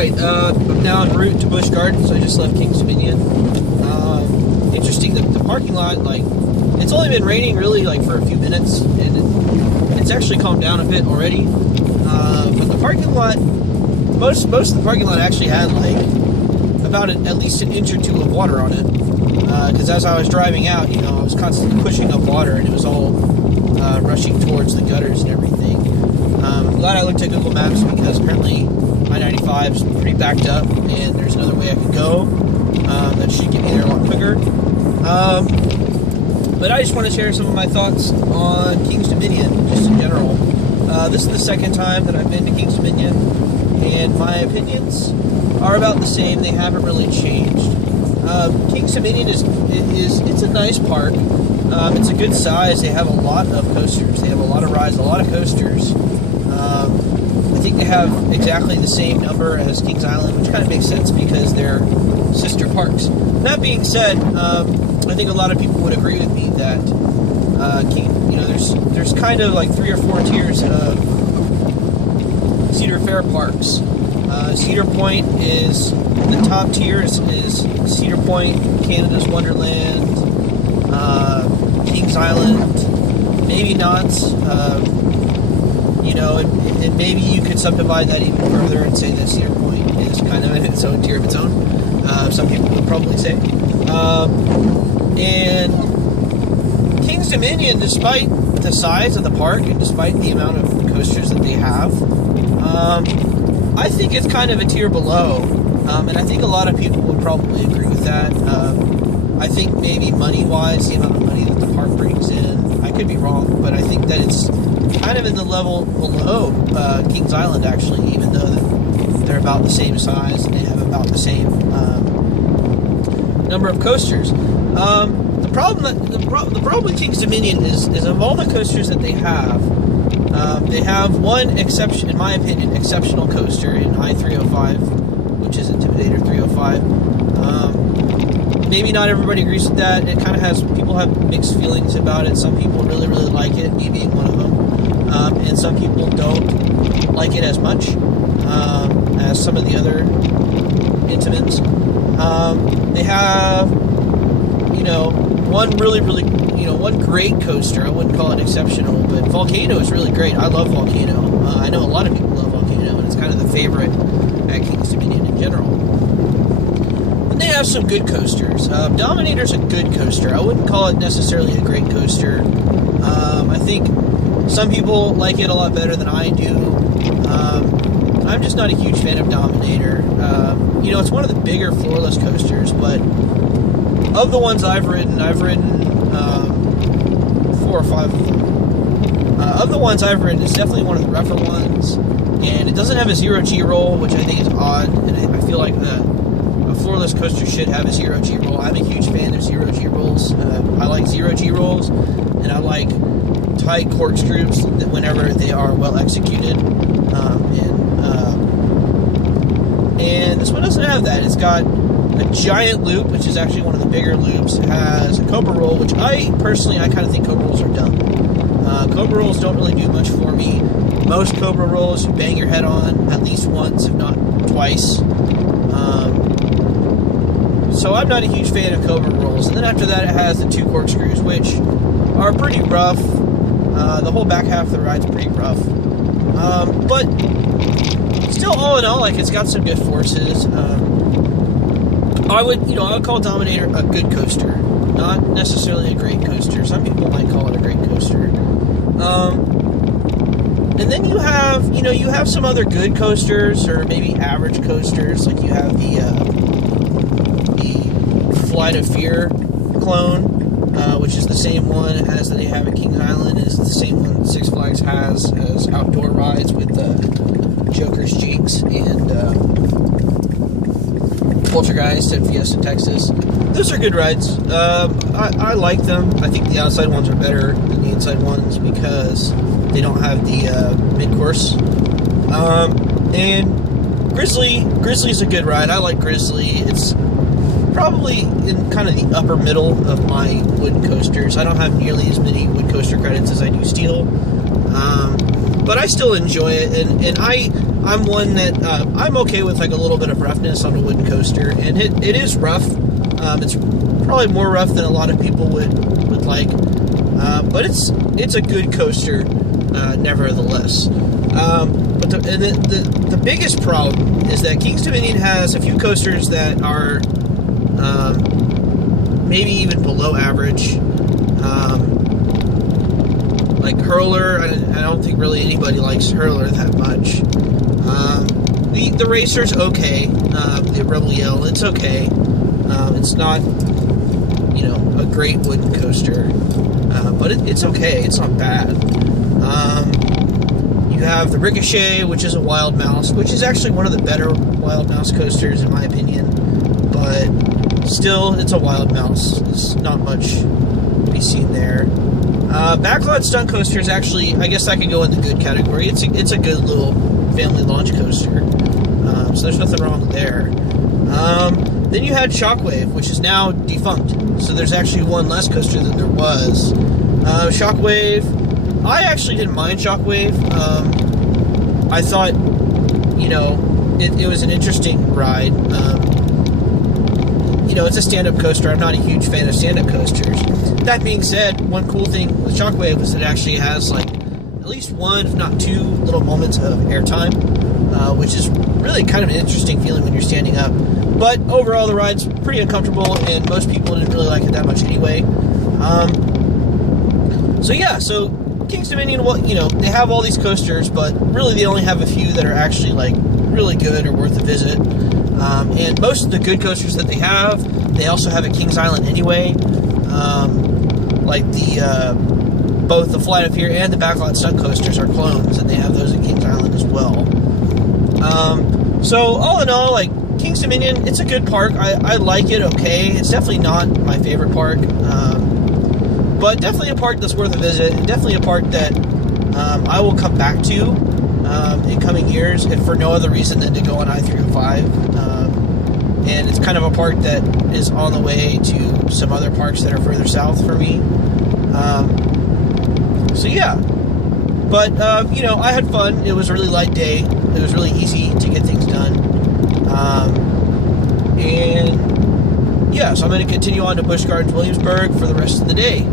Alright, I'm now en route to Busch Gardens. I just left Kings Dominion. Interesting, the parking lot, like, it's only been raining really like for a few minutes, and it's actually calmed down a bit already. But the parking lot, most of the parking lot actually had like about at least an inch or two of water on it. Because as I was driving out, you know, I was constantly pushing up water, and it was all rushing towards the gutters and everything. I'm glad I looked at Google Maps, because apparently I-95 is pretty backed up, and there's another way I could go that should get me there a lot quicker. But I just want to share some of my thoughts on Kings Dominion, just in general. This is the second time that I've been to Kings Dominion, and my opinions are about the same. They haven't really changed. Kings Dominion it's a nice park. It's a good size. They have a lot of coasters. They have a lot of rides, a lot of coasters. I think they have exactly the same number as Kings Island, which kind of makes sense because they're sister parks. That being said, I think a lot of people would agree with me that there's kind of like 3 or 4 tiers of Cedar Fair parks. Cedar Point is the top tier. Is Cedar Point, Canada's Wonderland, Kings Island, maybe Knott's. And maybe you could subdivide that even further and say that Cedar Point is kind of in its own tier of its own. Some people would probably say. And Kings Dominion, despite the size of the park and despite the amount of coasters that they have, I think it's kind of a tier below. And I think a lot of people would probably agree with that. I think maybe money-wise, the amount of money that the park brings in, I could be wrong, but I think that it's kind of in the level below Kings Island, actually, even though they're about the same size and they have about the same number of coasters. The problem with Kings Dominion is of all the coasters that they have one exception, in my opinion, exceptional coaster in I-305, which is Intimidator 305. Maybe not everybody agrees with that. It kind of people have mixed feelings about it. Some people really, really like it, me being one of them. And some people don't like it as much as some of the other Intamins. They have, one really, really, one great coaster. I wouldn't call it exceptional, but Volcano is really great. I love Volcano. I know a lot of people love Volcano, and it's kind of the favorite at Kings Dominion in general. They have some good coasters. Dominator's a good coaster. I wouldn't call it necessarily a great coaster. I think some people like it a lot better than I do. I'm just not a huge fan of Dominator. It's one of the bigger floorless coasters, but of the ones I've ridden 4 or 5 of them. Of the ones I've ridden, it's definitely one of the rougher ones, and it doesn't have a 0G roll, which I think is odd, and I feel like a floorless coaster should have a 0G roll. I'm a huge fan of 0G rolls. I like 0G rolls, and I like tight corkscrews whenever they are well executed. And this one doesn't have that. It's got a giant loop, which is actually one of the bigger loops. It has a Cobra roll, which I kind of think Cobra rolls are dumb. Cobra rolls don't really do much for me. Most Cobra rolls you bang your head on at least once, if not twice. So I'm not a huge fan of Cobra rolls. And then after that, it has the 2 corkscrews, which are pretty rough. The whole back half of the ride's pretty rough. But still, all in all, like, it's got some good forces. I would call Dominator a good coaster, not necessarily a great coaster. Some people might call it a great coaster. And then you have some other good coasters, or maybe average coasters. Like you have the Flight of Fear clone, which is the same one as that they have at Kings Island. It's the same one Six Flags has as outdoor rides with Joker's Jinx and Poltergeist at Fiesta, Texas. Those are good rides. I like them. I think the outside ones are better than the inside ones because they don't have the mid-course. And Grizzly's a good ride. I like Grizzly. It's probably in kind of the upper middle of my wooden coasters. I don't have nearly as many wood coaster credits as I do steel. But I still enjoy it, and I'm one that I'm okay with like a little bit of roughness on a wooden coaster, and it is rough. It's probably more rough than a lot of people would like, but it's a good coaster nevertheless. But the biggest problem is that Kings Dominion has a few coasters that are maybe even below average. Like Hurler, I don't think really anybody likes Hurler that much. The Racer's okay. The Rebel Yell, it's okay. It's not, a great wooden coaster, but it's okay. It's not bad. You have the Ricochet, which is a Wild Mouse, which is actually one of the better Wild Mouse coasters in my opinion, but still, it's a Wild Mouse. It's not much to be seen there. Backlot Stunt Coaster is actually, I guess that could go in the good category. It's a good little family launch coaster, so there's nothing wrong there. Then you had Shockwave, which is now defunct, so there's actually one less coaster than there was. Shockwave, I actually didn't mind Shockwave. I thought, it was an interesting ride. It's a stand-up coaster. I'm not a huge fan of stand-up coasters. That being said, one cool thing with Shockwave was it actually has at least one, if not two, little moments of airtime, which is really kind of an interesting feeling when you're standing up. But overall, the ride's pretty uncomfortable, and most people didn't really like it that much anyway. So Kings Dominion, they have all these coasters, but really they only have a few that are actually really good or worth a visit. And most of the good coasters that they have, they also have at Kings Island anyway. Both the Flight of Fear and the Backlot Stunt Coasters are clones, and they have those at Kings Island as well. So all in all, Kings Dominion, it's a good park. I like it okay. It's definitely not my favorite park, but definitely a park that's worth a visit. Definitely a park that I will come back to in coming years, if for no other reason than to go on I-305. And it's kind of a park that is on the way to some other parks that are further south for me. But I had fun. It was a really light day. It was really easy to get things done. So I'm going to continue on to Busch Gardens, Williamsburg for the rest of the day.